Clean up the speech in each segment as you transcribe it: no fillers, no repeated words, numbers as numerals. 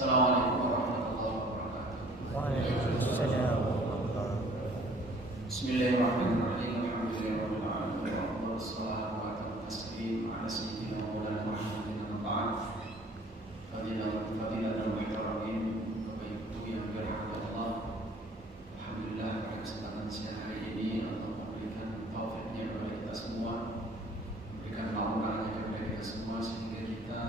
Assalamualaikum warahmatullahi wabarakatuh. Waalaikumsalam warahmatullahi wabarakatuh. Bismillahirrahmanirrahim. Alhamdulillahirabbil alamin. Wassalatu wassalamu ala sayyidina Maulana Muhammadin wa ba'd. Fadilatul muhtaramin, Bapak Ibu yang dirahmati Allah. Alhamdulillah pada kesempatan siang hari ini Allah memberikan taufiknya kepada kita semua, memberikan ampunannya kepada kita semua sehingga kita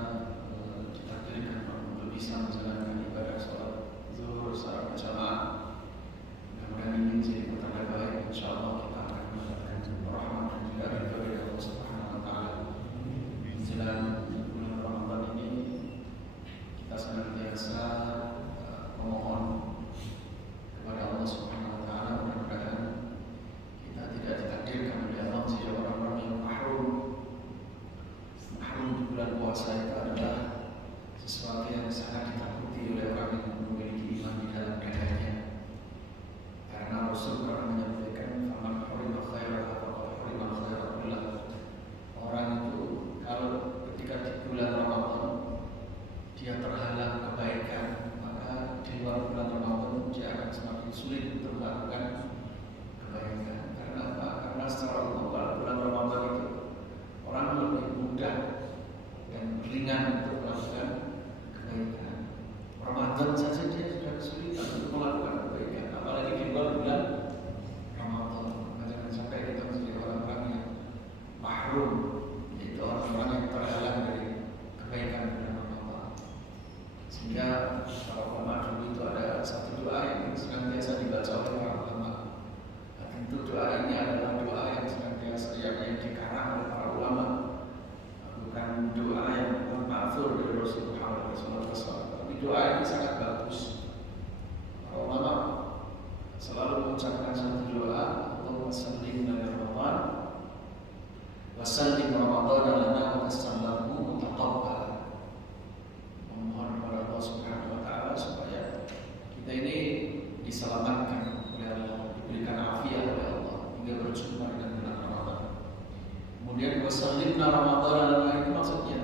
ditakdirkan untuk bisa menjalankan ibadah sholat zuhur secara berjamaah. Mudah-mudahan ini menjadi pertanda baik. Insyaallah kita akan mendapatkan rahmat dan juga ridho dari Allah Subhanahu wa taala. Menjelang bulan Ramadan ini kita senantiasa memohon kepada Allah Subhanahu wa taala, mudah-mudahan kita tidak ditakdirkan oleh Allah menjadi orang-orang yang mahrum. Mahrum di bulan puasa itu adalah sesuatu yang sangat ditakuti oleh orang yang memiliki iman di dalam dadanya. Karena Rasul pernah menyampaikan, "Faman hurima khairan faqad hurima khairan kullah." Orang itu kalau ketika di bulan Ramadan dia terhalang kebaikan, maka di luar bulan Ramadan dia akan semakin sulit untuk melakukan kebaikan. Karena apa? Karena secara umum bulan Ramadan itu orang lebih mudah dan ringan untuk melakukan kebaikan. Ramadan saja dia sudah kesulitan untuk melakukan kebaikan, apalagi di luar bulan Ramadan. Maka jangan sampai kita menjadi orang-orang yang mahrum, yaitu orang-orang yang terhalang dari kebaikan bulan Ramadan. Sehingga para ulama dulu itu ada satu doa yang senantiasa dibaca oleh para ulama. Nah, tentu doa ini adalah doa yang senantiasa yang dikarang oleh para ulama, bukan doa yang ma'thur dari Rasulullah SAW. Tapi doa ini sangat bagus. Para ulama selalu mengucapkan satu doa, Allahumma sallim lana Ramadan wa sallim Ramadan lana wa sallamhu mutaqabbal. Memohon kepada Allah Subhanahu wa taala supaya kita ini diselamatkan oleh Allah, diberikan afiat oleh Allah hingga berjumpa dengan bulan Ramadan. Kemudian wa sallimna Ramadan lana, itu maksudnya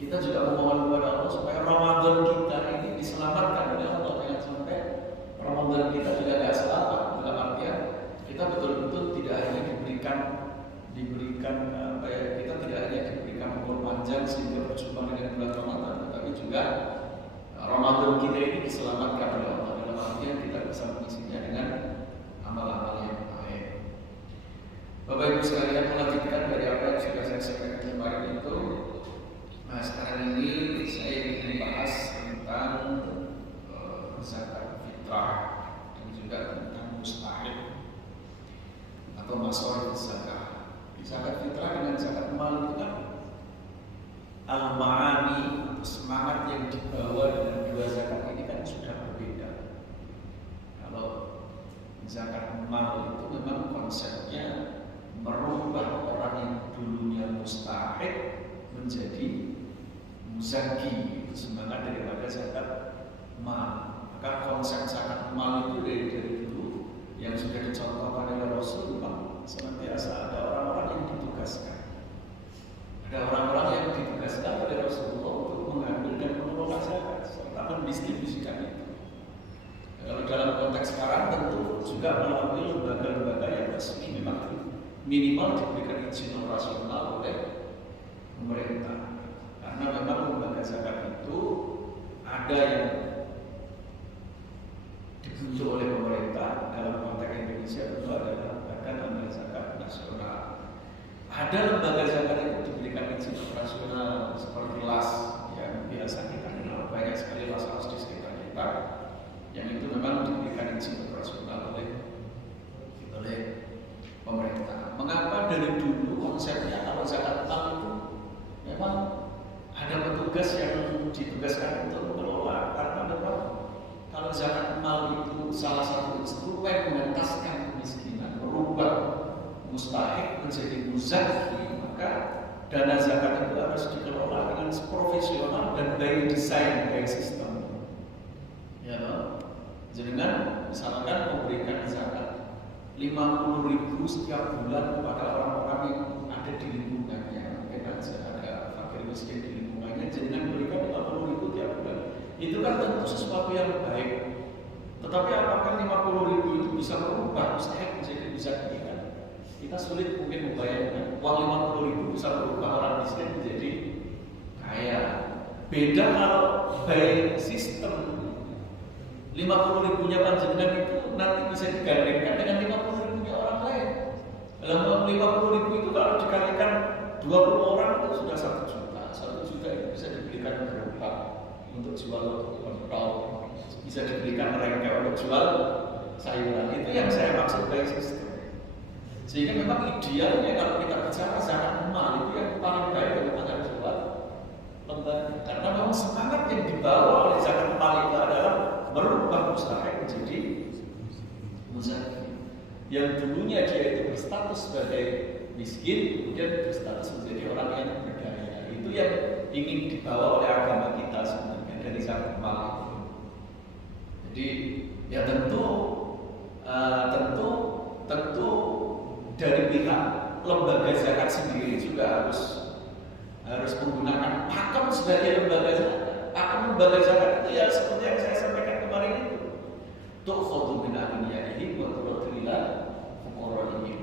kita juga memohon kepada Allah supaya Ramadan kita ini diselamatkan oleh Allah. Jangan sampai Ramadan kita juga tidak selamat, dalam artian kita betul-betul tidak hanya diberikan kita tidak hanya diberikan umur panjang sehingga berjumpa dengan bulan Ramadan, tetapi juga Ramadan kita ini diselamatkan oleh Allah, dalam artian kita bisa mengisinya dengan amal-amal yang baik. Bapak Ibu sekalian, melanjutkan dari apa yang sudah saya sampaikan kemarin itu, nah sekarang ini saya ingin membahas tentang zakat fitrah dan juga tentang mustahik atau masorif zakat. Zakat fitrah dengan zakat mal itu kan al-ma'ani atau semangat yang dibawa dengan dua zakat ini kan sudah berbeda. Kalau zakat mal itu memang konsepnya merubah orang yang dulunya mustahik menjadi muzaki, itu semangat daripada zakat mal. Maka konsep zakat mal itu dari dulu yang sudah dicontohkan oleh Rasul, memang senantiasa ada orang-orang yang ditugaskan. Ada orang-orang yang ditugaskan oleh Rasulullah untuk mengambil dan mengelola zakat serta mendistribusikan itu. Kalau dalam konteks sekarang tentu juga melalui lembaga-lembaga yang resmi, memang minimal diberikan izin operasional oleh pemerintah. Karena memang lembaga zakat itu ada yang dibentuk oleh pemerintah, dalam konteks Indonesia itu adalah Badan Amal Zakat Nasional. Ada lembaga zakat itu diberikan izin operasional seperti LAS yang biasa kita kenal, banyak sekali LAS-LAS di sekitar kita, yang itu memang diberikan izin operasional oleh pemerintah. Mengapa dari dulu konsepnya kalau zakat mal itu memang ada petugas yang ditugaskan untuk mengelola? Karena memang kalau zakat mal itu salah satu instrumen mengentaskan kemiskinan, merubah mustahik menjadi muzaki, maka dana zakat itu harus dikelola dengan profesional dan by design, by sistem. Ya, dengan misalkan memberikan zakat 50.000 setiap bulan kepada orang-orang yang ada di lingkungannya. Mungkin ada fakir miskin di lingkungannya, jangan berikan 50.000 tiap bulan. itu kan tentu sesuatu yang baik. Tetapi apakah 50.000 itu bisa merubah mustahil menjadi miskin? Kita sulit mungkin membayangkan uang 50.000 bisa merubah orang miskin menjadi kaya. Beda kalau by sistem 50.000-nya panjenengan itu nanti bisa digandengkan dengan 50.000-nya orang lain. Dalam 50.000 itu kalau dikalikan 20 orang itu sudah 1 juta. 1 juta itu bisa dibelikan gerobak untuk jual pentol, bisa dibelikan rengkel untuk jual sayuran. Itu yang saya maksud by sistem. Sehingga memang idealnya kalau kita bicara zakat mal itu yang paling baik bagaimana harus buat lembaga. Karena memang semangat yang dibawa oleh zakat mal itu adalah merubah mustahil menjadi muzaki. Yang dulunya dia itu berstatus sebagai miskin, kemudian berstatus menjadi orang yang berdaya. Itu yang ingin dibawa oleh agama kita sebenarnya dari zakat mal itu. Jadi ya tentu dari pihak lembaga zakat sendiri juga harus menggunakan pakem sebagai lembaga zakat. Pakem lembaga zakat itu ya seperti yang saya sampaikan kemarin itu. Tu'khadhu min aghniyahihim wa turaddu ila fuqara'ihim.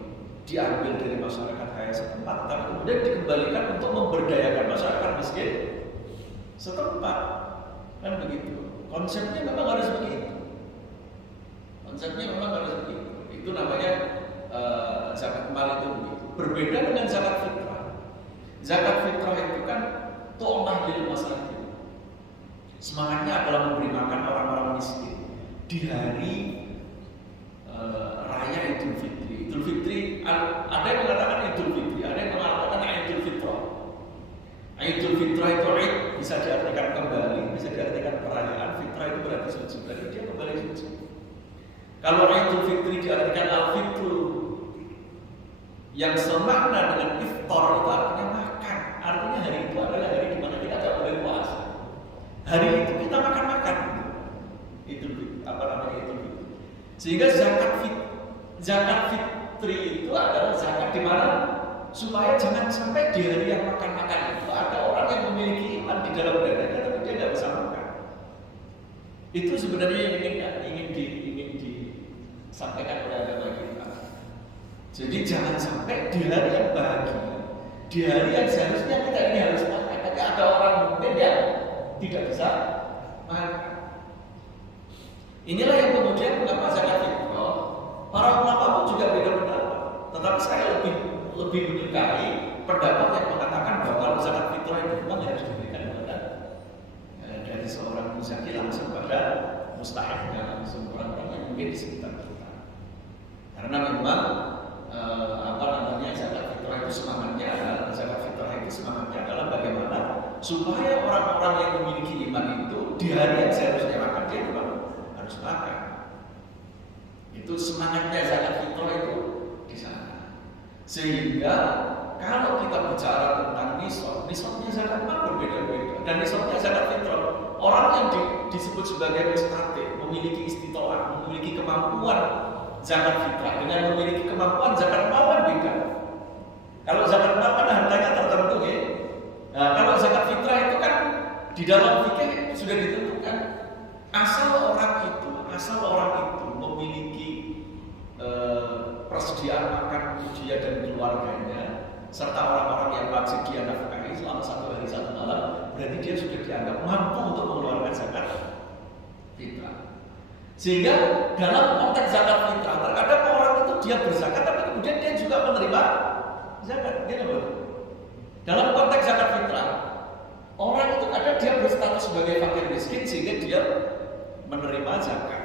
Diambil dari masyarakat kaya setempat, tapi kemudian dikembalikan untuk memberdayakan masyarakat miskin setempat. Kan begitu. Konsepnya memang harus begitu. Itu namanya zakat mal itu begitu. Berbeda dengan zakat fitrah. Zakat fitrah itu kan tu'mah lil masakin. Semangatnya adalah memberi makan orang-orang miskin di hari raya Idul Fitri. Idul Fitri ada yang mengatakan Idul Fitri, ada yang mengatakan Idul Fitrah. Idul Fitrah itu Id bisa diartikan kembali, bisa diartikan perayaan. Fitrah itu berarti suci, berarti dia kembali suci. Kalau Idul Fitri diartikan al-fitrul yang semakna dengan iftar itu artinya makan. Artinya hari itu adalah hari di mana kita tidak boleh puasa. Hari itu kita makan-makan. Itu sehingga zakat fitri itu adalah zakat di mana supaya jangan sampai di hari yang makan-makan itu ada orang yang memiliki iman di dalam dadanya tapi dia tidak bisa makan. Itu sebenarnya yang ingin disampaikan oleh agama kita. Jadi jangan sampai di hari yang bahagia, di hari yang seharusnya kita ini harus makan, tapi ada orang mungkin yang tidak bisa makan. Inilah yang kemudian mengapa zakat fitrah. Para ulama pun juga beda pendapat. Tetapi saya lebih menyukai pendapat yang mengatakan bahwa kalau zakat fitrah itu memang harus diberikan kepada dari seorang muzaki langsung pada mustahiknya langsung orang-orang yang mungkin di sekitar kita. Karena memang zakat fitrah itu semangatnya adalah bagaimana supaya orang-orang yang memiliki iman itu di hari yang seharusnya makan dia memang harus makan. Itu semangatnya zakat fitrah itu di sana. Sehingga kalau kita bicara tentang nisabnya zakat mal berbeda-beda. Dan nisabnya zakat fitrah, orang yang disebut sebagai mustaqim, memiliki istitoah, memiliki kemampuan zakat fitrah dengan memiliki kemampuan zakat mal kan beda. Kalau zakat mal kan hartanya tertentu ya. Nah, kalau zakat fitrah itu kan di dalam fikih sudah ditentukan asal orang itu memiliki persediaan makan dia dan keluarganya serta orang-orang yang wajib dia nafkahi selama 1 hari 1 malam, berarti dia sudah dianggap mampu untuk mengeluarkan zakat fitrah. Sehingga dalam konteks zakat fitrah terkadang orang itu dia berzakat tapi kemudian dia juga menerima zakat. Dalam konteks zakat fitrah, orang itu kadang dia berstatus sebagai fakir miskin sehingga dia menerima zakat.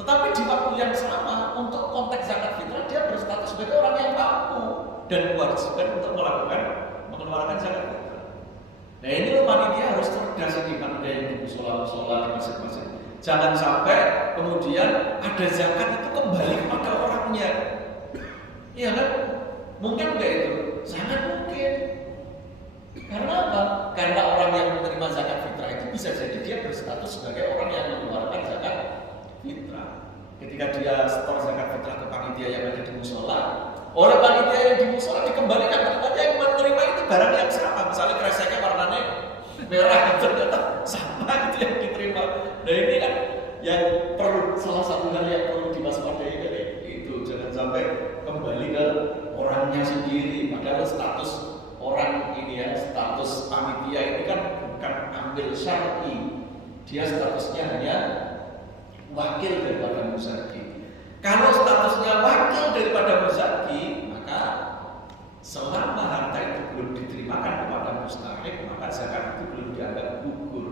Tetapi di waktu yang sama untuk konteks zakat fitrah dia berstatus sebagai orang yang mampu dan kewajiban untuk mengeluarkan zakat fitrah. Nah ini panitia harus cerdas ini kan ada yang di musola di masjid-masjid. Jangan sampai kemudian ada zakat itu kembali kepada orangnya. Iya kan? Mungkin enggak itu? Sangat mungkin. Karena apa? Karena orang yang menerima zakat fitrah itu bisa jadi dia berstatus sebagai orang yang mengeluarkan zakat fitrah. Ketika dia setor zakat fitrah ke panitia yang ada di musola, oleh panitia yang di musola dikembalikan kepada yang menerima itu barang yang sama. Misalnya kreseknya warnanya merah, ternyata sama itu yang diterima itu. Nah ini kan yang perlu, salah satu hal yang perlu diwaspadai kan itu, jangan sampai kembali ke orangnya sendiri. Padahal status orang ini ya, status panitia ini kan bukan ambil syar'i, dia statusnya hanya wakil daripada muzaki. Kalau statusnya wakil daripada muzaki, maka selama harta itu belum diterimakan kepada mustahik, maka zakat itu belum dianggap gugur.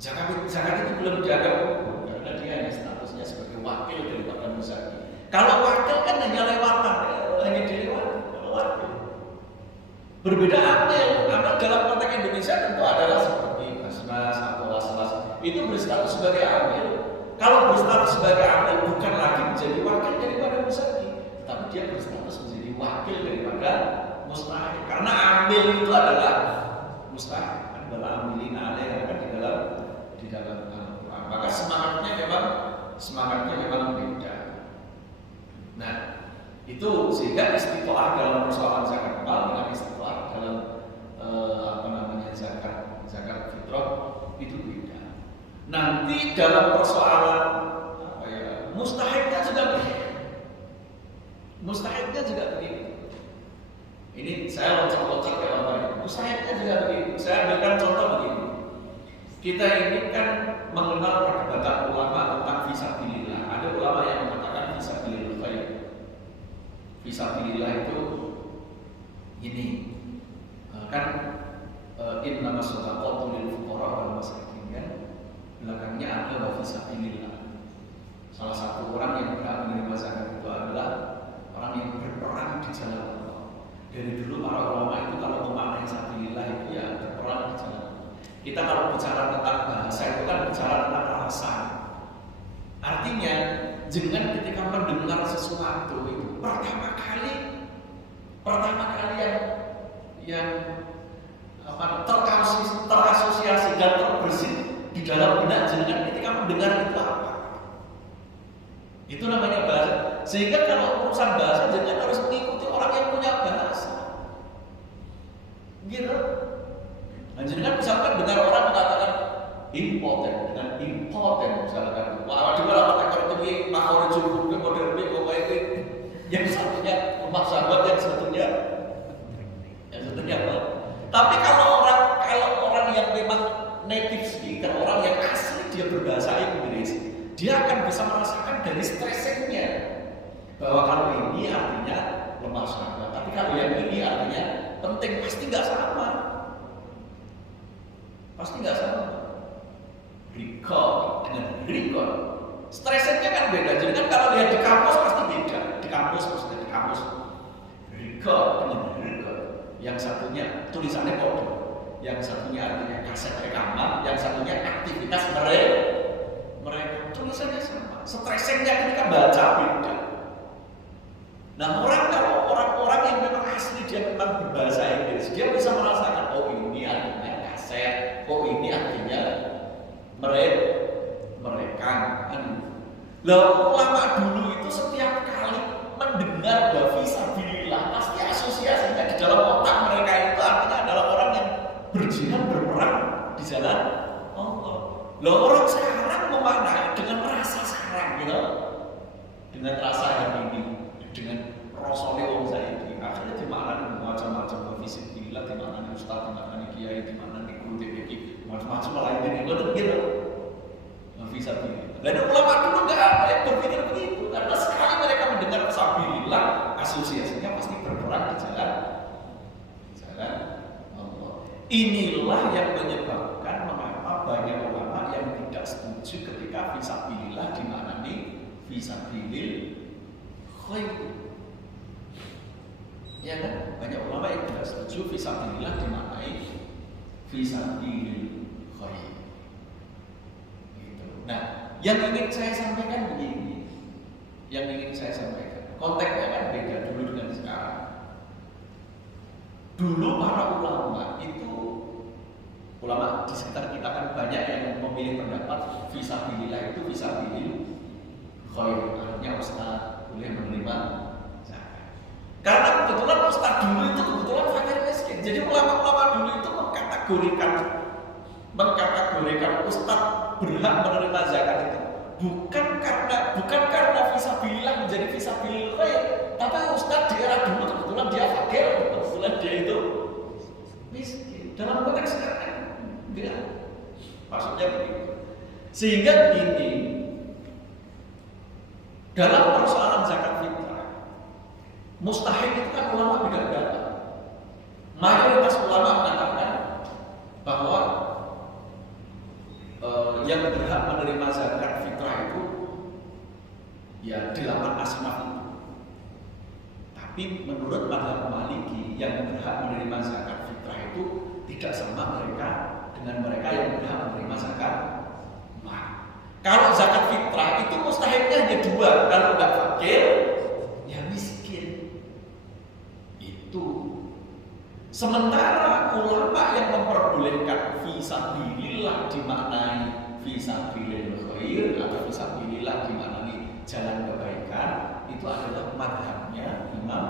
Zakat itu belum dianggap gugur karena dia hanya statusnya sebagai wakil daripada muzaki. Kalau wakil kan hanya lewatan, hanya dilewati. Kalau wakil berbeda amil dalam konteks Indonesia tentu adalah seperti basnas atau was-was, itu berstatus sebagai amil. Kalau berstatus sebagai amil bukan lagi menjadi wakil daripada muzaki, tapi dia berstatus menjadi wakil daripada mustahik. Karena amil itu adalah mustahik, adalah amilin alih kan di dalam Al-Quran. Maka semangatnya memang beda. Nah, itu sehingga istiqoah dalam persoalan zakat mal dengan istiqoah dalam zakat fitrah itu beda. Nanti dalam persoalan mustahiknya juga begitu. Ini saya loncat-loncat ke bawah. Mustahiknya juga begitu. Saya ambilkan contoh begini. Kita ini kan mengenal perdebatan ulama tentang fisabilillah. Ada ulama yang mengatakan fisabilillah khair. Fisabilillah itu ini kan innama shadaqatu lil fuqara wal masakin kan. Belakangnya ada wa fisabilillah. Salah satu orang yang berhak menerima zakat itu adalah orang yang berperang di jalan Allah. Dari dulu para ulama itu kalau memaknai fisabilillah itu ya berperang di jalan Allah. Kita kalau bicara tentang bahasa itu kan bicara tentang rasa. Artinya jangan ketika mendengar sesuatu itu pertama kali yang terasosiasi dan terbersit di dalam benak jenengan ketika mendengar itu apa? Itu namanya bahasa. Sehingga kalau urusan bahasa jenengan harus mengikuti orang yang punya bahasa. Gitu. Dan jenengan misalkan dengar orang mengatakan impoten dengan impoten misalkan, wah di mana kata kerja makhluk jumlah modern pokoknya yang satunya rumah sahabat yang satunya apa? Tapi kalau orang yang memang native speaker, orang yang asli dia berbahasa Inggris, dia akan bisa merasakan dari stressingnya bahwa kalau ini artinya lemah sahabat, tapi kalau yang ini artinya penting, pasti nggak sama. Record dengan record, stressingnya kan beda. Jadi kan kalau lihat di kampus pasti beda. Di kampus record dengan record. Yang satunya tulisannya kode, yang satunya artinya kaset rekaman, yang satunya aktivitas mereka tulisannya sama. Stressingnya ketika baca beda. Nah kalau orang yang memang asli dia memang berbahasa Inggris, dia bisa merasakan oh ini artinya kaset, oh ini artinya mereka. Lah ulama dulu itu setiap kali mendengar bahwa fisabilillah pasti asosiasinya di dalam otak mereka itu artinya adalah orang yang berjihad berperang di jalan Allah. Lah orang sekarang memaknai dengan rasa sekarang gitu. Dengan rasa yang ini, dengan rasane wong saiki. Akhirnya dimaknani macam-macam fisabilillah, dimaknani ustaz, dimaknani kiai, dimaknani guru TPQ, macam-macam lainnya gitu. Fisabilillah. Dan ulama dulu nggak ada yang berpikir begitu, karena sekali mereka mendengar fisabilillah, asosiasinya pasti berperang di jalan Allah. Inilah yang menyebabkan mengapa banyak ulama yang tidak setuju ketika fisabilillah dimaknani fisabilil khair. Ya kan? Banyak ulama yang tidak setuju fisabilillah dimaknai fisabilil khair. Nah, yang ingin saya sampaikan begini, konteksnya kan beda dulu dengan sekarang. Dulu para ulama itu, ulama di sekitar kita kan banyak yang memilih pendapat fisabilillah itu fisabilil khair, artinya ustaz boleh menerima zakat. Karena kebetulan ustaz dulu itu kebetulan fakir miskin, jadi ulama-ulama dulu itu mengkategorikan mengkategorikan ustadz berhak menerima zakat itu bukan karena fisabilillah menjadi fisabilil khair, tapi ustadz di era dulu kebetulan dia fakir, kebetulan dia itu miskin. Dalam konteks sekarang enggak, maksudnya begitu. Sehingga begini, dalam persoalan zakat fitrah, mustahil itu kan ulama beda-beda. Mayoritas ulama mengatakan bahwa yang berhak menerima zakat fitrah itu ya 8 asnaf itu. Tapi menurut mazhab Maliki yang berhak menerima zakat fitrah itu tidak sama mereka dengan mereka yang berhak menerima zakat mal. Kalau zakat fitrah itu mustahilnya hanya 2, kalau nggak fakir ya miskin. Itu. Sementara ulama yang memperbolehkan fisabilillah dimaknai fisabilil khair atau fisabilillah dimaknai jalan kebaikan, itu adalah mazhabnya Imam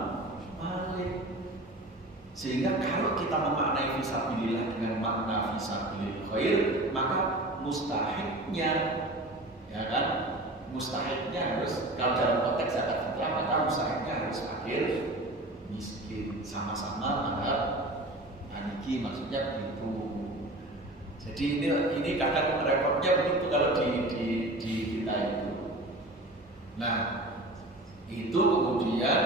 Malik. Sehingga kalau kita memaknai fisabilillah dengan makna fisabilil khair, maka mustahilnya, ya kan? Mustahilnya harus, kalau dalam konteks zakat fitrah, maka mustahilnya harus fakir miskin, sama-sama mazhab Maliki, maksudnya begitu. Jadi ini kadang repotnya begitu kalau di kita itu. Nah, itu kemudian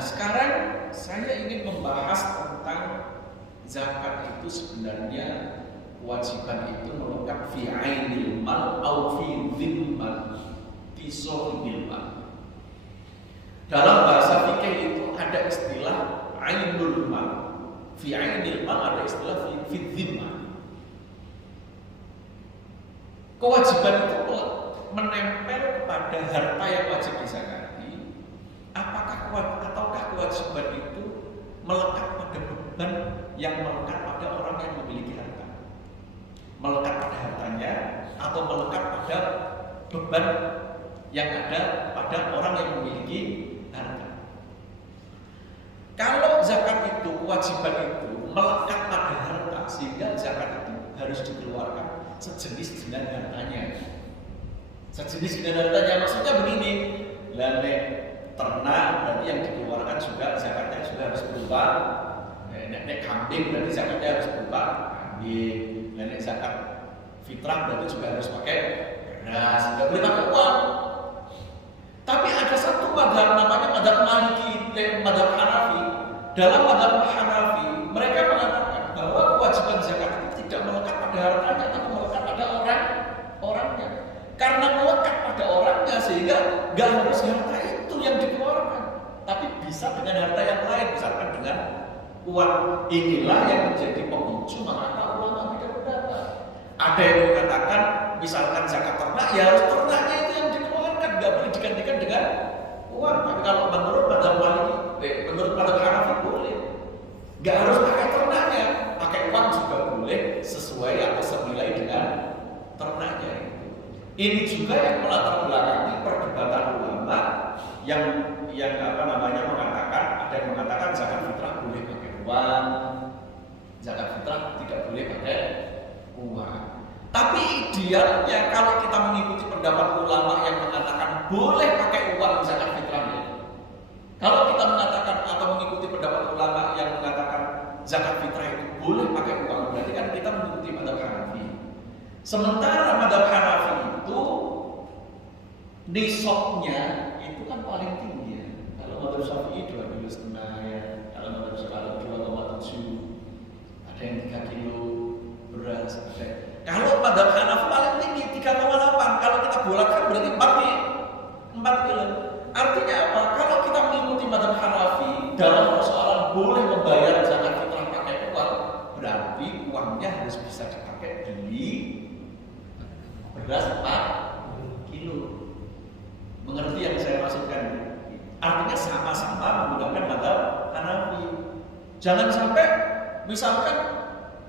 sekarang saya ingin membahas tentang zakat itu sebenarnya kewajiban itu melekat fi ainil mal au fi dhimmal fi sahibil mal. Dalam bahasa fikih itu ada istilah ainul mal. Fi ainil mal ada istilah fi dhimmah. Kewajiban itu menempel kepada harta yang wajib dizakati. Ataukah kewajiban itu melekat pada beban yang melekat pada orang yang memiliki harta? Melekat pada hartanya atau melekat pada beban yang ada pada orang yang memiliki harta? Kalau zakat itu, kewajiban itu melekat pada harta, sehingga zakat itu harus dikeluarkan sejenis dengan hartanya. Sejenis dengan hartanya maksudnya begini, lane ternak berarti yang dikeluarkan juga zakatnya juga harus berupa nek kambing berarti zakatnya harus berupa kambing. Nek zakat fitrah berarti juga harus pakai beras, tidak boleh pakai uang. Tapi ada satu mazhab namanya mazhab Maliki, mazhab Hanafi. Dalam mazhab Hanafi mereka mengatakan bahwa kewajiban zakat itu tidak melekat pada hartanya, tapi melekat pada orangnya. Karena melekat pada orangnya sehingga nggak harus harta itu yang dikeluarkan, tapi bisa dengan harta yang lain, misalkan dengan uang. Inilah yang menjadi pemicu mengapa ulama beda pendapat. Ada yang mengatakan misalkan zakat ternak ya harus ternaknya itu yang dikeluarkan, nggak boleh digantikan dengan uang. Tapi kalau menurut mazhab Maliki, menurut mazhab Hanafi boleh, nggak harus pakai ternaknya, pakai uang juga boleh sesuai atau senilai dengan ternaknya. Ini juga yang melatar belakangi perdebatan ulama yang mengatakan, ada yang mengatakan zakat fitrah boleh pakai uang, zakat fitrah tidak boleh pakai uang. Tapi idealnya kalau kita mengikuti pendapat ulama yang mengatakan boleh pakai uang zakat fitrahnya, kalau kita mengatakan atau mengikuti pendapat ulama yang mengatakan zakat fitrah itu boleh pakai uang, berarti kan kita mengikuti mazhab Hanafi. Sementara mazhab Hanafi itu nisabnya itu kan paling tinggi ya. Kalau mazhab Syafi'i 2,5 ya, kalau mazhab Syafi'i 2,7, ada yang 3 kilo beras. Kalau mazhab Hanafi paling tinggi 3,8. Kalau kita bulatkan berarti 4 kilo. Artinya apa? Kalau kita mengikuti mazhab Hanafi dalam persoalan boleh membayar zakat fitrah pakai uang, berarti uangnya harus bisa dipakai beli beras 4 kilo. Mengerti yang saya maksudkan? Artinya sama-sama menggunakan mazhab Hanafi. Jangan sampai misalkan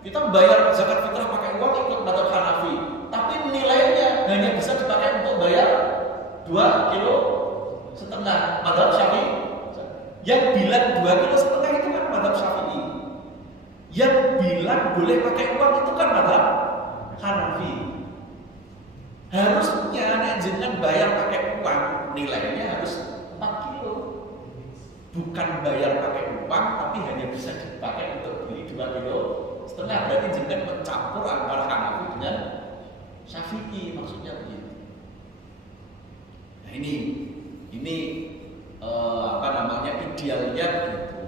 kita membayar zakat fitrah pakai uang ikut mazhab Hanafi, tapi nilainya hanya bisa dipakai untuk bayar 2,5 kilo mazhab Syafi'i. Yang bilang 2,5 kilo itu kan jenengan boleh pakai uang itu kan mazhab Hanafi. Harusnya nek jenengan bayar pakai uang nilainya harus 4 kilo. Bukan bayar pakai uang tapi hanya bisa dipakai untuk beli 2,5 kilo. Berarti jenengan mencampur antara Hanafi dengan Syafi'i, maksudnya begitu. Nah ini idealnya begitu.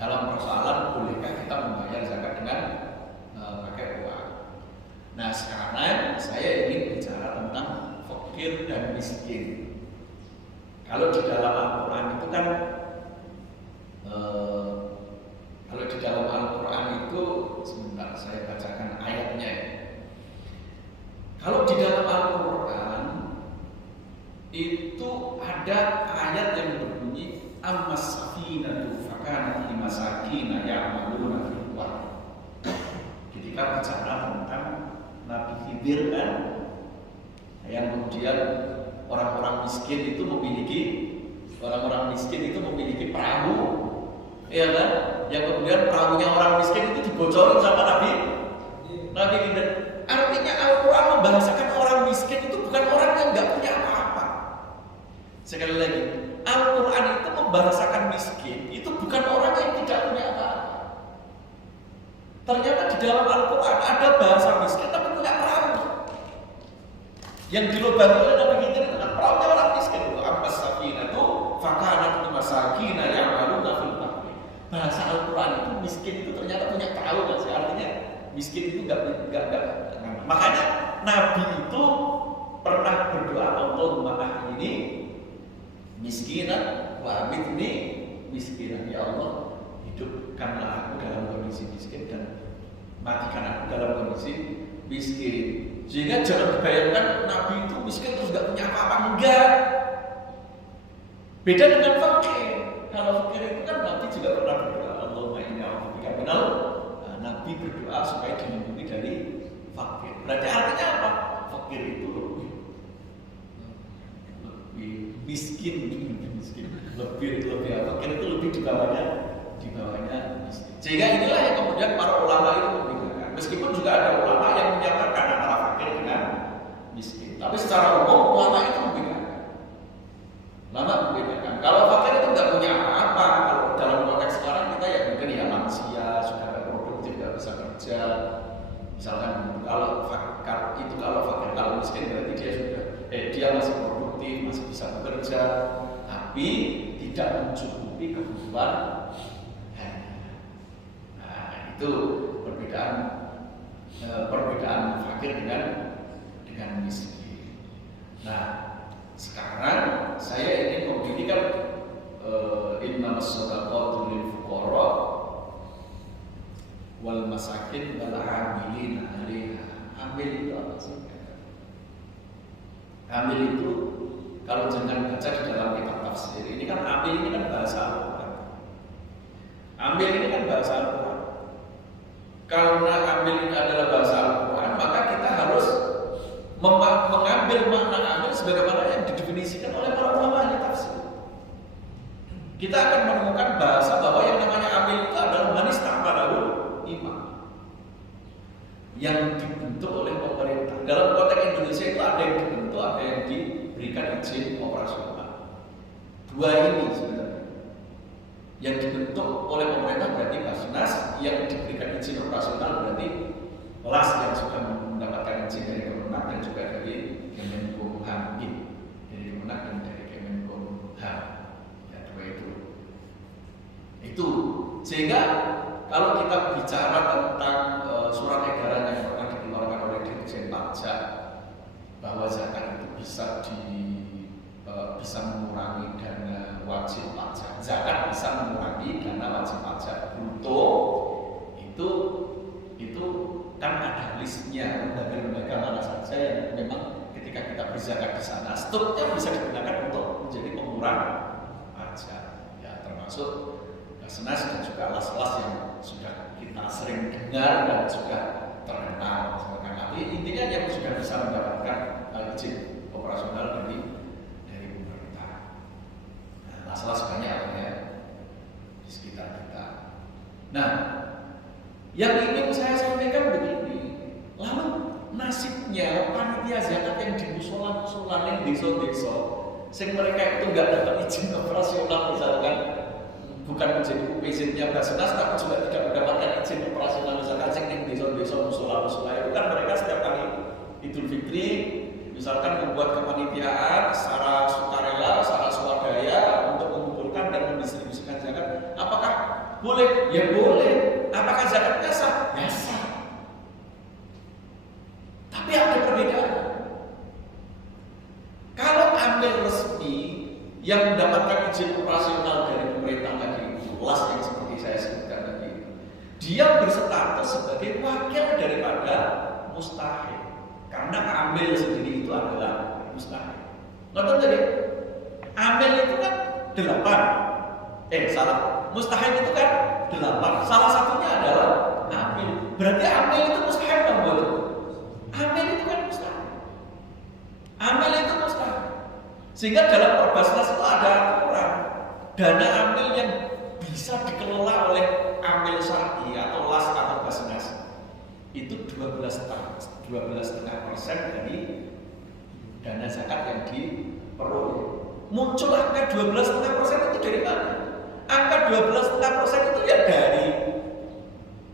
Dalam persoalan bolehkah kita membayar zakat dengan pakai uang. Nah sekarang saya ingin bicara tentang fakir dan miskin. Kalau di dalam Al-Quran itu kan kalau di dalam Al-Quran itu sebentar saya bacakan ayatnya. Kalau di dalam Al-Quran itu ada ayat yang berbunyi ammas safinatu fakanat limasakina ya'maluna fil ardh. Ketika bicara tentang Nabi Khidir kan, yang kemudian orang-orang miskin itu memiliki perahu, ya kan? Yang kemudian perahunya orang miskin itu dibocorin sama Nabi Khidir. Artinya Al-Quran membahasakan orang miskin itu bukan orang yang nggak punya apa-apa. Sekali lagi, Al-Quran itu membahasakan miskin itu bukan orang yang tidak punya apa-apa. Ternyata di dalam Al-Quran ada bahasa miskin tapi punya perahu. Yang dilobangi oleh Nabi Khidir itu kan perahunya orang miskin. Ammas safinatu fakanat limasakina ya'maluna fil ardh. Bahasa Al-Quran itu miskin itu ternyata punya perahu kan sih? Artinya miskin itu enggak. Makanya Nabi itu pernah berdoa, Allahumma ahyini miskinan wa amitni miskinan. Ya Allah, hidupkanlah aku dalam kondisi miskin dan matikan aku dalam kondisi miskin. Sehingga jangan dibayangkan Nabi itu miskin terus gak punya apa-apa. Enggak. Beda dengan fakir. Kalau fakir itu kan Nabi juga pernah berdoa, Allahumma inni a'udzubika minal. Nabi berdoa supaya dilindungi dari fakir. Berarti artinya apa? Fakir itu lebih miskin, lebih apa? Fakir itu lebih di bawahnya miskin. Sehingga inilah yang kemudian para ulama itu membedakan. Meskipun juga ada ulama yang menyamakan antara fakir dengan miskin, tapi secara umum ulama itu membedakan. Kalau fakir itu nggak punya apa-apa. Kalau dalam konteks sekarang kita ya mungkin ya lansia, sudah nggak produktif, nggak bisa kerja. Misalkan kalau fakir, kalau miskin berarti dia masih produktif, masih bisa bekerja, tapi tidak mencukupi kebutuhan. Nah itu perbedaan fakir dengan miskin. Nah sekarang saya ingin memberikan innamas shadaqatu lil fuqara wal masakin wal 'amilina 'alaiha. Amil itu apa sih? Amil itu kalau jangan baca di dalam kitab tafsir, ini kan amil ini kan bahasa Al-Quran. Amil ini kan bahasa Al-Quran. Karena amil ini adalah bahasa Al-Quran, maka kita harus mengambil makna amil sebagaimana yang didefinisikan oleh para ulama ahli tafsir. Kita akan menemukan bahasa bahwa yang namanya amil itu adalah manis ta'malul imam yang dibentuk oleh pemerintah. Dalam konteks Indonesia itu ada yang dibentuk, ada yang diberikan izin operasional. Dua ini sebenarnya. Yang dibentuk oleh pemerintah berarti Basnas, yang diberikan izin operasional berarti LAS yang sudah mendapatkan izin dari Kemenak dan juga dari Kemenkumham. Dari Kemenak dan dari Kemenkumham. Ya, dua itu. Sehingga kalau kita bicara tentang surat edaran yang pernah dikeluarkan oleh Dirjen Pajak bahwa zakat itu bisa mengurangi dana wajib pajak. Zakat bisa mengurangi dana wajib pajak bruto. Itu kan ada listnya lembaga-lembaga mana saja yang memang ketika kita berzakat di sana struknya bisa digunakan untuk menjadi pengurang pajak. Ya termasuk Basnas dan juga las-las yang sudah kita sering dengar dan juga terkenal. Tapi intinya yang sudah bisa mendapatkan izin operasional dari pemerintah. Nah, las-las banyak ya di sekitar kita. Nah, Yang ingin saya sampaikan begini, lalu nasibnya panitia zakat yang di musola-musola yang desa-desa, sing mereka itu nggak dapat izin operasional misalkan, bukan menjadi UPZ-nya Basnas, tapi juga tidak mendapatkan izin operasional misalkan sing di desa-desa musola-musola itu kan mereka setiap kali Idul Fitri misalkan membuat kepanitiaan secara sukarela, secara swadaya untuk mengumpulkan dan mendistribusikan zakat. Apakah boleh? Ya boleh. Apakah zakatnya sah? Ya sah. Tapi ada perbedaan. Kalau amil resmi yang mendapatkan izin operasional dari pemerintah tadi, LAS yang seperti saya sebutkan tadi, dia berstatus sebagai wakil daripada mustahik. Karena amil sendiri itu adalah mustahik. Ngerti tadi? Amil itu kan 8. Salah. Mustahik itu kan 8. Salah satunya adalah amil. Berarti amil itu mustahik kan, boleh? Amil itu kan mustahik. Amil itu mustahik. Sehingga dalam Perbasnas itu ada aturan dana amil yang bisa dikelola oleh amil syar'i atau LAS atau Basnas itu 12,5% dari dana zakat yang diperoleh. Muncul angka 12,5% itu dari mana? Angka 12,5% itu ya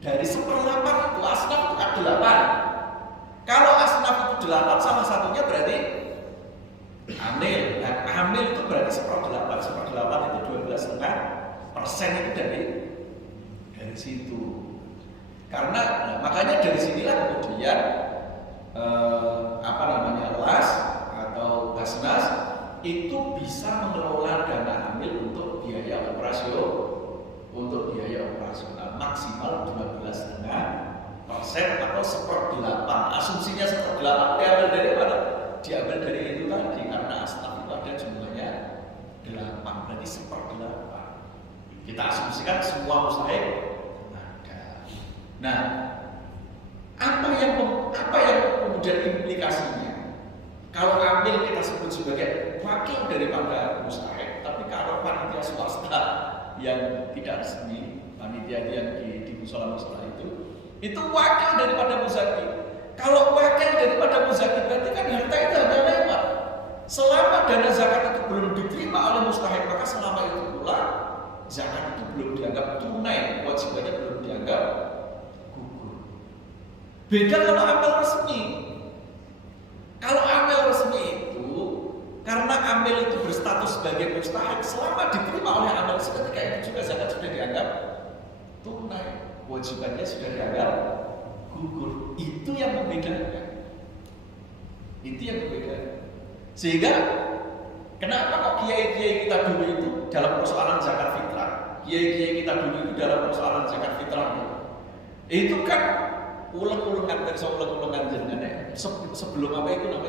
dari 1/8 itu asnaf itu kan 8. Kalau asnaf itu 8, salah satunya berarti amil. Nah, amil itu berarti 1/8. 1/8 itu 12,5% itu dari situ. Karena makanya dari sinilah kemudian LAS atau Basnas itu bisa mengelola dana amil untuk biaya operasional maksimal 12,5% atau 1/8. Asumsinya 1/8 diambil dari mana? Diambil dari itu tadi karena asnaf itu ada jumlahnya 8, berarti 1/8. Kita asumsikan semua mustahik ada. Nah, apa yang kemudian implikasinya? Kalau amil kita sebut sebagai wakil daripada mustahik, tapi kalau panitia swasta yang tidak resmi, panitia yang di musola-musola itu wakil daripada muzaki. Kalau wakil daripada muzaki berarti kan harta itu hanya lewat. Selama dana zakat itu belum diterima oleh mustahik, maka selama itu pula zakat itu belum dianggap tunai, kewajibannya belum dianggap gugur. Beda kalau amil resmi. Kalau amil resmi itu, karena amil itu berstatus sebagai mustahik, selama diterima oleh amil seketika itu juga zakat sudah dianggap tunai, kewajibannya sudah dianggap gugur. Itu yang membedakan. Sehingga kenapa kok kiai-kiai kita dulu itu dalam persoalan zakat fitrah, kiai-kiai kita dulu itu dalam persoalan zakat fitrah itu kan ulang-ulangan jenengan ya. Sebelum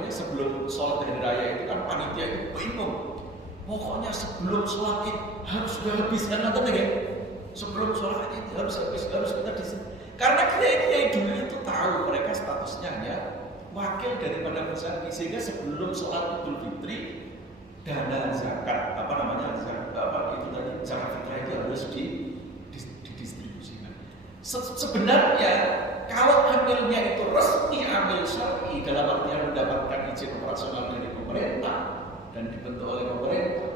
sebelum sholat hari raya itu kan panitia itu bingung. Pokoknya sebelum sholat itu harus sudah habis kan nonton ya. Sebelum sholat itu harus kita disini. Karena kiai-kiai dulu itu tahu mereka statusnya hanya wakil daripada muzaki, sehingga sebelum sholat Idul Fitri dana zakat zakat fitrah itu harus didistribusikan. Sebenarnya kalau amilnya itu resmi amil syar'i dalam artian mendapatkan izin operasional dari pemerintah dan dibentuk oleh pemerintah,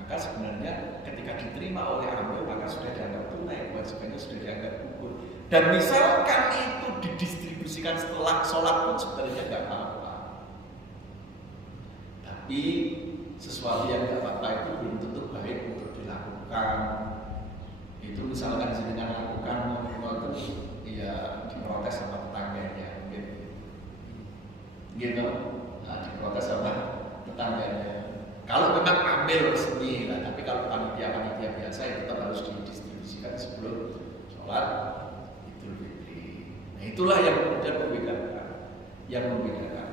maka sebenarnya ketika diterima oleh amil maka sudah dianggap tunai, kewajibannya sudah dianggap gugur. Dan misalkan itu didistribusikan setelah sholat pun sebenarnya nggak apa-apa. Tapi sesuatu yang nggak apa-apa itu belum tentu baik untuk dilakukan. Itu misalkan dengan lakukan ya diprotes sama tetangganya gitu. Nah, diprotes sama tetangganya. Kalau memang ambil resmi lah, tapi kalau panitia biasa itu tetap harus didistribusikan sebelum sholat Idul Fitri. Nah, itulah yang kemudian membedakan.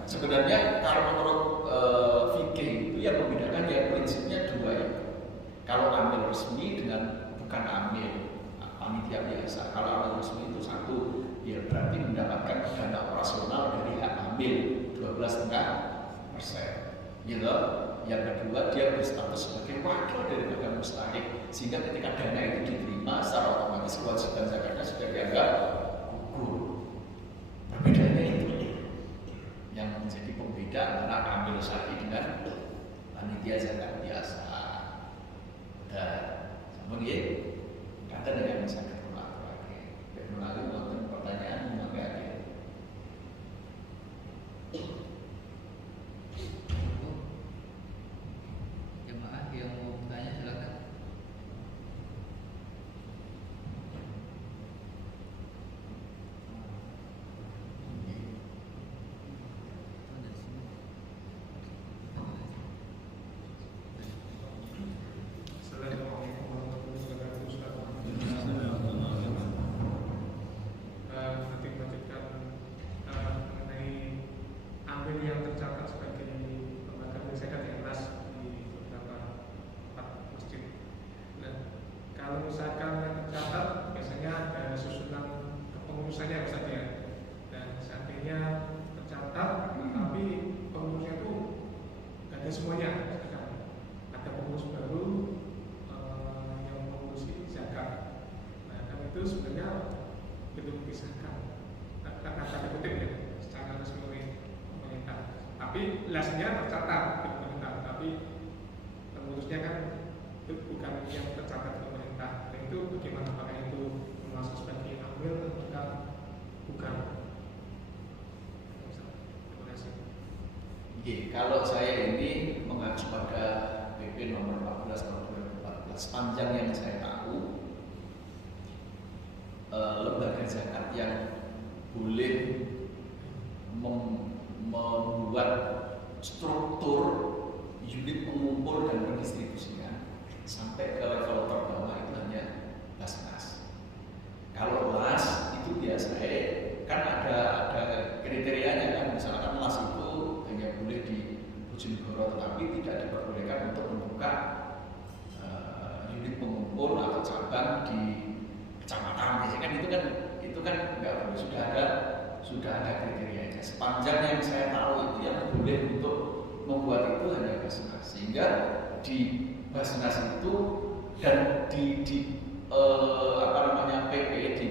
Sebenarnya kalau menurut fikih itu yang membedakan ya prinsipnya dua ya. Kalau ambil resmi dengan bukan ambil panitia biasa. Kalau amil resmi itu satu, ya berarti mendapatkan dana operasional dari hak amil 12,5%. Gitu. Yang kedua dia berstatus sebagai wakil daripada mustahik, sehingga ketika dana itu diterima secara otomatis kewajiban zakatnya sudah dianggap gugur. Perbedaannya itu yang menjadi pembeda antara amil syar'i dengan panitia zakat biasa. Dan sama dia kata dengan zakat rumah melalui wonten pertanyaan mengagak. Jemaah yang mau bertanya silakan. Assalamualaikum warahmatullahi wabarakatuh. Nanti melanjutkan mengenai ambil yang tercatat sebagai lembaga zakat yang keras di beberapa tempat masjid. Nah, kalau misalkan yang tercatat biasanya ada susunan kepengurusannya misalnya, dan seandainya tercatat tapi pengurusnya itu nggak ada semuanya, misalkan ada pengurus baru yang mengurusi zakat. Nah, kan itu sebenarnya belum dipisahkan, karena tanda kutip ya, secara resmi oleh pemerintah. Tapi lasnya tercatat di pemerintah, tapi pengurusnya kan itu bukan yang tercatat di pemerintah. Dan itu bagaimana, apakah itu termasuk sebagai amil atau bukan? Terima kasih. Oke, kalau saya ini mengacu pada PP nomor 14 tahun 2014, sepanjang yang saya tahu, lembaga zakat yang boleh membuat struktur unit pengumpul dan pendistribusinya sampai ke level terbawah itu hanya Basnas. Kalau LAS itu biasanya kan ada kriterianya kan, misalkan LAS itu hanya boleh di Bojonegoro tetapi tidak diperbolehkan untuk membuka unit pengumpul atau cabang di kecamatan. Biasanya kan itu kan nggak boleh, sudah ada kriterianya. Sepanjang yang saya tahu itu yang boleh untuk membuat itu hanya Basnas, sehingga di Basnas itu dan di PP di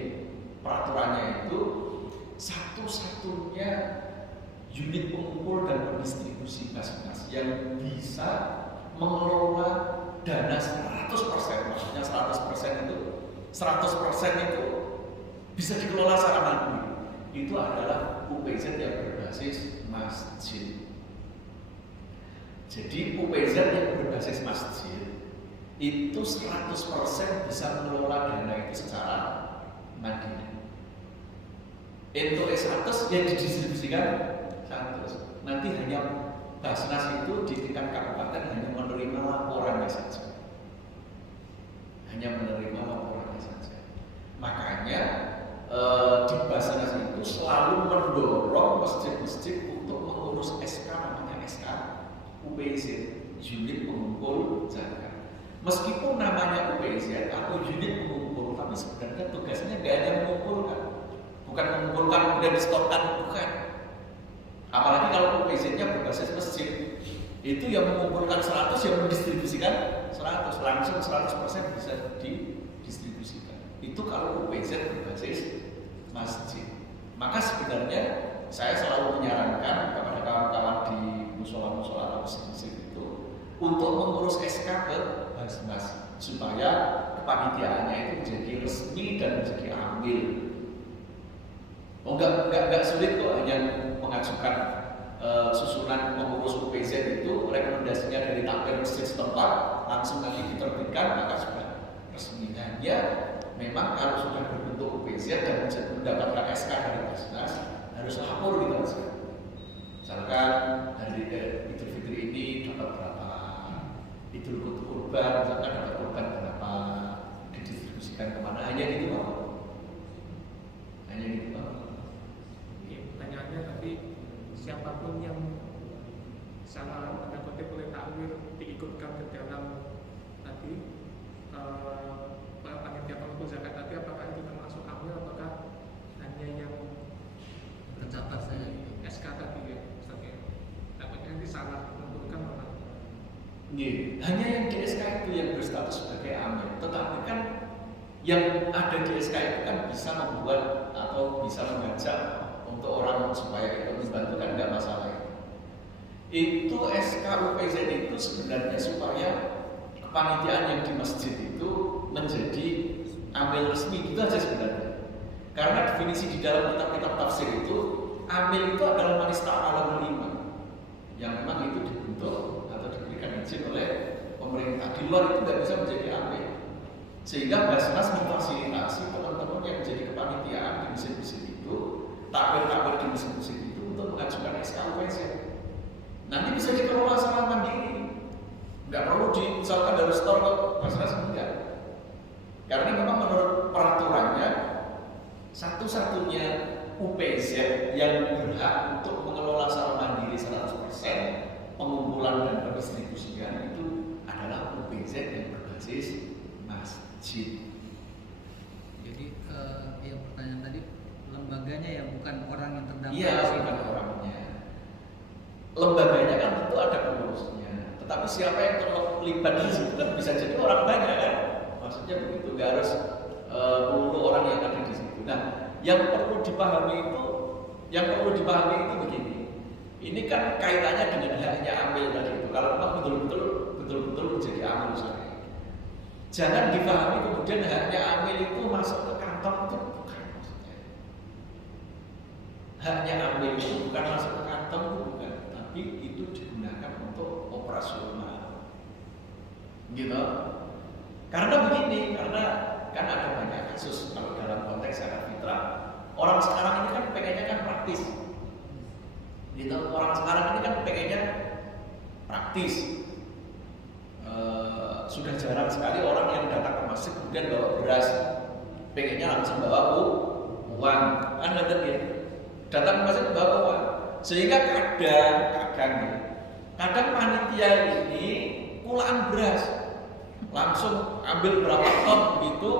peraturannya itu satu-satunya unit pengumpul dan pendistribusi Basnas yang bisa mengelola dana 100%, maksudnya 100% itu bisa dikelola secara mandiri. Itu adalah UPZ yang berbasis masjid. Jadi UPZ yang berbasis masjid itu 100% bisa mengelola dana itu secara mandiri. Untuk S100 yang didistribusikan 100. Nanti hanya Basnas itu di tingkat kabupaten hanya menerima laporannya saja. Makanya di Basnas itu selalu mendorong masjid-masjid untuk mengurus SK, namanya SK UPZ, unit pengumpul zakat. Meskipun namanya UPZ atau unit pengumpul, tapi sebenarnya tugasnya nggak hanya mengumpulkan, bukan mengumpulkan kemudian disetorkan, bukan. Apalagi kalau UPZ-nya berbasis masjid, itu yang mengumpulkan 100, yang mendistribusikan 100, langsung 100% bisa didistribusikan. Itu kalau UPZ berbasis masjid. Maka sebenarnya saya selalu menyarankan kepada kawan-kawan di musola-musola atau masjid-masjid itu untuk mengurus SK ke Basnas supaya kepanitiaannya itu menjadi resmi dan menjadi amil. Oh, enggak sulit kok, hanya mengajukan susunan pengurus UPZ itu, rekomendasinya dari takmir masjid setempat langsung nanti diterbitkan, maka sudah resmi. Hanya memang kalau sudah berbentuk UPZ dan mendapatkan SK dari Basnas harus lapor gitu aja. Misalkan hari Idul Fitri ini dapat berapa, Idul Kurban misalkan dapat kurban berapa, didistribusikan kemana, hanya gitu Pak. Pertanyaannya tapi siapapun yang salah tanda kutip oleh takwir diikutkan ke dalam tadi panitia pengumpul zakat tadi, apakah itu termasuk amil ataukah hanya yang Tercatat saja. SK tadi ya Ustaz ya? Takutnya nanti salah mengumpulkan malah Nggih, hanya yang di SK itu yang berstatus sebagai amil. Tetapi kan yang ada di SK itu kan bisa membuat atau bisa mengajak untuk orang supaya ikut membantu, kan nggak masalah itu. Itu SK UPZ itu sebenarnya supaya kepanitiaan yang di masjid itu menjadi amil resmi, gitu aja sebenarnya. Karena definisi di dalam kitab-kitab tafsir itu, amil itu adalah manis ta'ala iman, yang memang itu dibentuk atau diberikan izin oleh pemerintah. Di luar itu nggak bisa menjadi amil. Sehingga Basnas memfasilitasi teman-teman yang menjadi kepanitiaan di mesin-mesin itu, takbir-takbir di mesin-mesin itu untuk mengajukan SK UPZ. Nanti bisa dikelola secara mandiri, nggak perlu misalkan dari store ke Basnas, enggak. Karena memang menurut peraturannya satu-satunya UPZ yang berhak untuk mengelola secara mandiri 100% pengumpulan dan pendistribusian itu adalah UPZ yang berbasis masjid. Jadi yang pertanyaan tadi, lembaganya ya, bukan orang yang terdampak. Iya, bukan orangnya. Lembaganya kan tentu ada pengurusnya, tetapi siapa yang terlibat di situ kan bisa jadi orang banyak kan. Maksudnya begitu, nggak harus melulu orang yang ada di situ. Nah, yang perlu dipahami itu begini. Ini kan kaitannya dengan haknya amil tadi itu. Kalau memang betul-betul menjadi amil syar'i, jangan dipahami kemudian haknya amil itu masuk ke kantong, itu bukan maksudnya. Haknya amil itu bukan masuk ke kantong, itu bukan, tapi itu digunakan untuk operasional, gitu. Karena begini, karena kan ada banyak kasus kalau dalam konteks zakat fitrah, orang sekarang ini kan pengennya kan praktis. Gitu, orang sekarang ini kan pengennya praktis. Sudah jarang sekali orang yang datang ke masjid kemudian bawa beras, pengennya langsung bawa uang. Kan ada ya, datang ke masjid bawa uang. Sehingga kadang panitia ini pulaan beras, langsung ambil berapa ton begitu.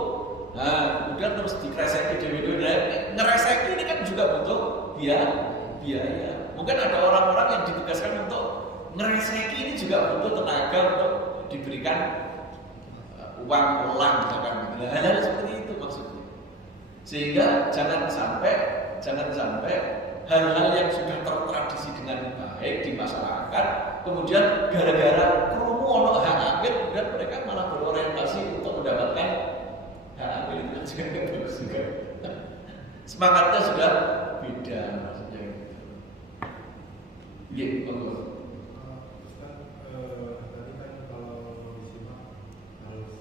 Nah, kemudian terus dikreseki dewe-dewe. Ngereseki ini kan juga butuh biaya. Mungkin ada orang-orang yang ditugaskan untuk ngereseki ini juga butuh tenaga untuk diberikan uang pulang, misalkan. Hal-hal seperti itu maksudnya. Sehingga jangan sampai hal-hal yang sudah tertradisi dengan baik di masyarakat, kemudian gara-gara krungu ono hak amil, kemudian mereka malah berorientasi untuk mendapatkan hak amil, itu juga nggak bagus juga. Semangatnya sudah beda maksudnya. Iya, bagus. Tadi kan kalau disimak harus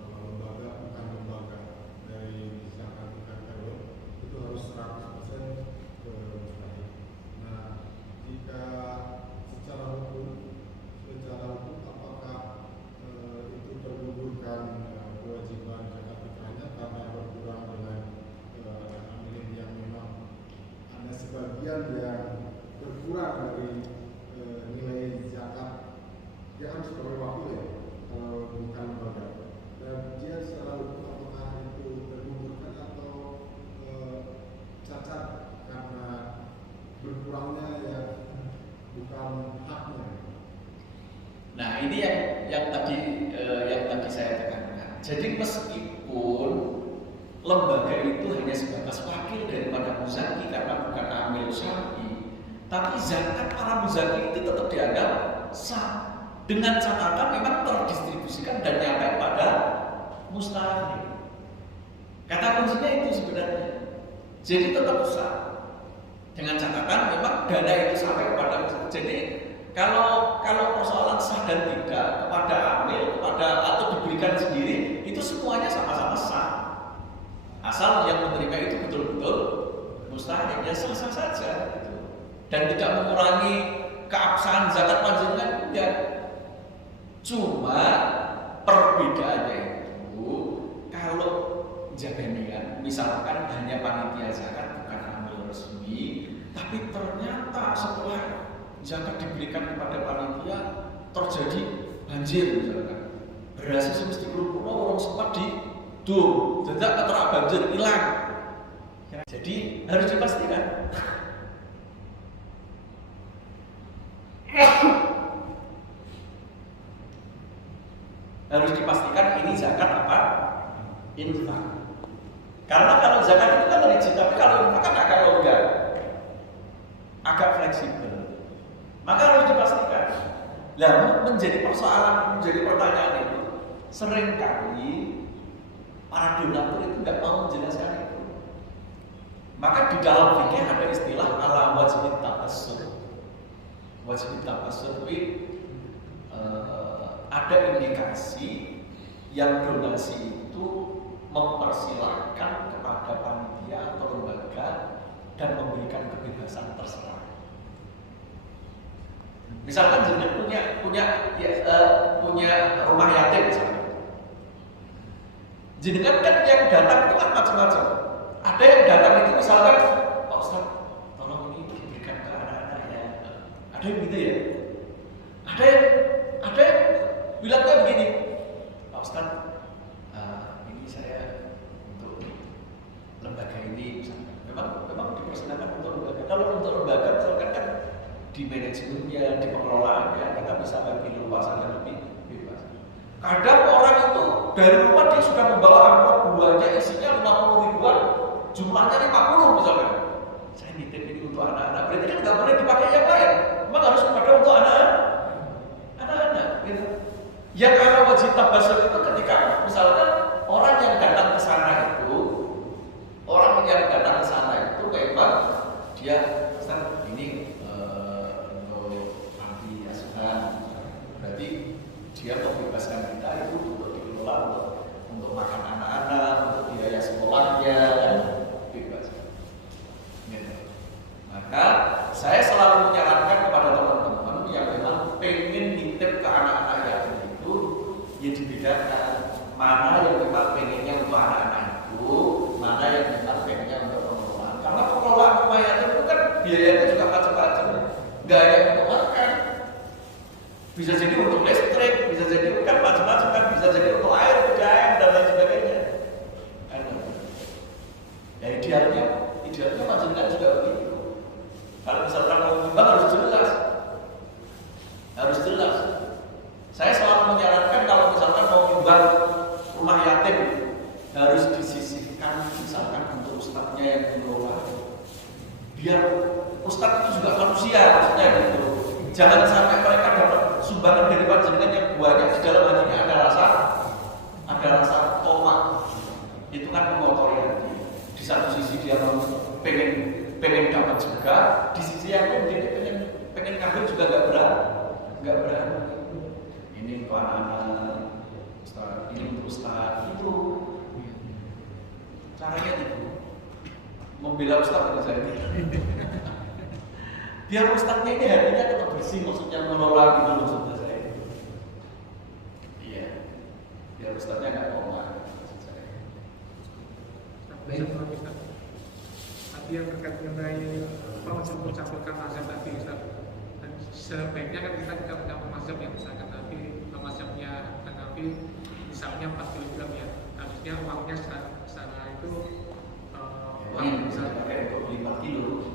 lembaga bukan lembaga dari zakat RW itu harus 100% ke mustahil. Nah, jika secara hukum apakah itu tergugurkan kewajiban zakat fitrahnya karena berkurang dengan amilin yang memang ada sebagian yang berkurang dari nilai zakat, dia kan sebagai wakil ya, bukan lembaga. Dan dia secara hukum apakah itu tergugurkan atau cacat karena berkurangnya ya bukan haknya. Nah, ini yang tadi saya tekankan. Jadi meskipun lembaga itu hanya sebatas wakil daripada muzaki karena bukan amil syar'i, tapi zakat para muzaki itu tetap dianggap sah, dengan catatan memang terdistribusikan dan nyampe pada mustahil. Kata kuncinya itu sebenarnya. Jadi tetap sah, dengan catatan memang dana itu sampai kepada mustahil. Jadi kalau persoalan sah dan tidak kepada amil, atau diberikan sendiri, itu semuanya sama-sama sah. Asal yang menerima itu betul-betul mustahil, ya sah-sah saja. Dan tidak mengurangi keabsahan zakat panjenengan, enggak. Cuma perbedaannya itu kalau jabanian misalkan hanya panitia zakat bukan amil resmi, tapi ternyata setelah zakat diberikan kepada panitia terjadi banjir misalkan, beras itu mesti keluar orang sempat di dum, jadi keterak banjir hilang. Jadi harus dipastikan. harus dipastikan ini zakat apa? Infak. Karena kalau zakat itu kan rigid, tapi kalau infak kan agak longgar, agak fleksibel. Maka harus dipastikan. Nah, menjadi persoalan, menjadi pertanyaan itu seringkali para donatur itu nggak mau menjelaskan itu. Maka di dalam fikih ada istilah ala wajib tabassur. Wajib tabassur itu ada indikasi yang donasi itu mempersilahkan kepada panitia atau lembaga dan memberikan kebebasan terserah. Misalkan jenengan punya rumah yatim misalnya. Jenengan kan yang datang itu kan macam-macam. Ada yang datang itu misalkan, Pak Ustaz, tolong ini diberikan ke anak-anak ya. Ada yang gitu ya. Ada yang bilangnya begini, Pak Ustaz, ini saya untuk lembaga ini misalnya. Memang dipersilakan untuk lembaga. Kalau untuk lembaga misalkan kan di manajemennya, di pengelolaannya kita bisa lebih luas dan lebih bebas. Kadang orang itu dari rumah dia sudah membawa amplop buahnya isinya 50 ribuan, jumlahnya 50 misalnya. Saya nitip ini untuk anak-anak, berarti kan nggak boleh dipakai yang lain. Memang harus kepada untuk anak-anak. Gitu. Yang ala wajib tabassur itu ketika misalkan orang yang datang ke sana itu, memang dia ini berarti dia membebaskan kita itu untuk dikelola untuk makan anak-anak, untuk biaya sekolahnya, dan bebas. Maka saya selalu menyarankan kepada teman-teman yang memang pengen nitip ke anak-anak yatim itu, ya dibedakan mana yang memang pengennya untuk anak-anak itu, mana yang memang pengennya untuk pengelolaan. Karena pengelolaan rumah yatim itu kan biayanya juga macam-macam, nggak ada yang untuk makan. Bisa jadi untuk listrik, bisa jadi kan macam-macam kan, bisa jadi untuk air, PDAM dan lain sebagainya. Ya idealnya panjenengan juga begitu. Kalau misalkan mau nyumbang harus jelas. Saya selalu menyarankan kalau misalkan mau nyumbang rumah yatim harus disisihkan misalkan untuk ustadznya yang mengelola. Biar ustadz itu juga manusia maksudnya gitu. Jangan sampai mereka dapat sumbangan dari panjenengan yang banyak, di dalam hatinya ada rasa tomak. Itu kan mengotori hati. Di satu sisi dia pengen dapat juga, di sisi yang lain dia pengen ngambil juga nggak berani. Ini untuk anak-anak, Ustaz, ini untuk Ustaz, itu caranya itu membela Ustaz pada saya ini. Biar ustadznya ini hatinya tetap bersih, maksudnya menolak gitu maksudnya saya. Iya, biar ustadznya nggak ngomong maksud saya. Tadi yang terkait mengenai mencampurkan mazhab tadi, Ustaz. Dan sebaiknya kan kita tidak mencampur mazhab yang misalkan tadi mazhabnya Hanafi misalnya 4 kg ya, harusnya uangnya secara itu uang bisa pakai untuk 5 kilo.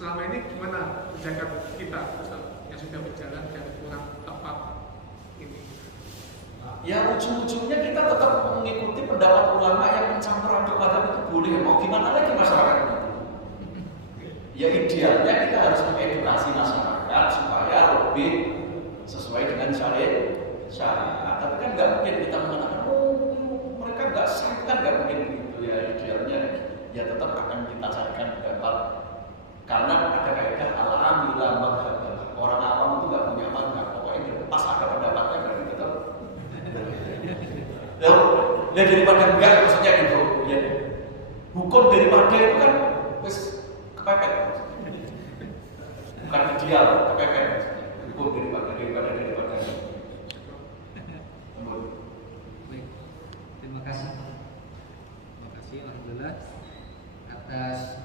Selama ini gimana menjaga kita Ustaz, yang sudah berjalan dan kurang tepat ini? Ya ujung-ujungnya kita tetap mengikuti pendapat ulama yang mencampur aduk mazhab itu boleh. Mau gimana lagi masyarakat itu? Ya idealnya kita harus mengedukasi masyarakat supaya lebih sesuai dengan syariat. Tapi kan nggak mungkin kita mengatakan mereka nggak sah, kan nggak mungkin gitu ya. Idealnya ya tetap akan kita carikan pendapat. Karena ada kaidah al-amila madhab. Orang awam itu nggak punya madhab. Pokoknya pas ada pendapatnya berarti tetap. Ya daripada enggak maksudnya gitu. Ya. Hukum daripada itu kan wis kepepet. Bukan ideal, kepepet. Hukum daripada. Baik, terima kasih. Alhamdulillah atas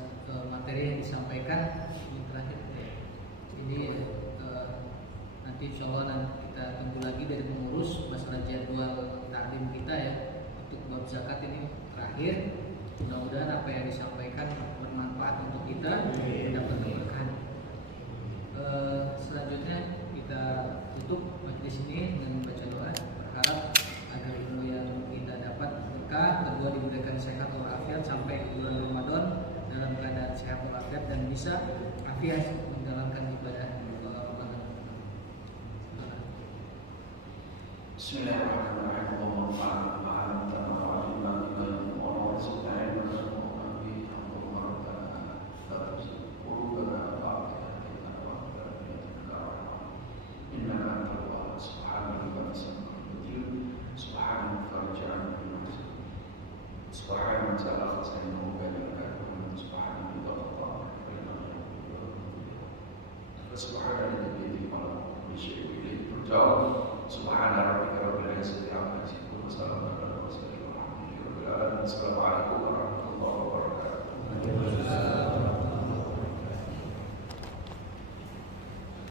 materi yang disampaikan. Ini terakhir ini nanti insya Allah kita tunggu lagi dari pengurus masalah jadwal taklim kita ya untuk bab zakat ini terakhir. Mudah-mudahan apa yang disampaikan bermanfaat untuk kita, dapat berkah. Selanjutnya kita tutup majelis ini dengan membaca doa. sehat walafiat sampai bulan Ramadan dalam keadaan sehat walafiat dan bisa afiat menjalankan ibadah Ramadan. Bismillahirrahmanirrahim. Assalamualaikum warahmatullahi wabarakatuh.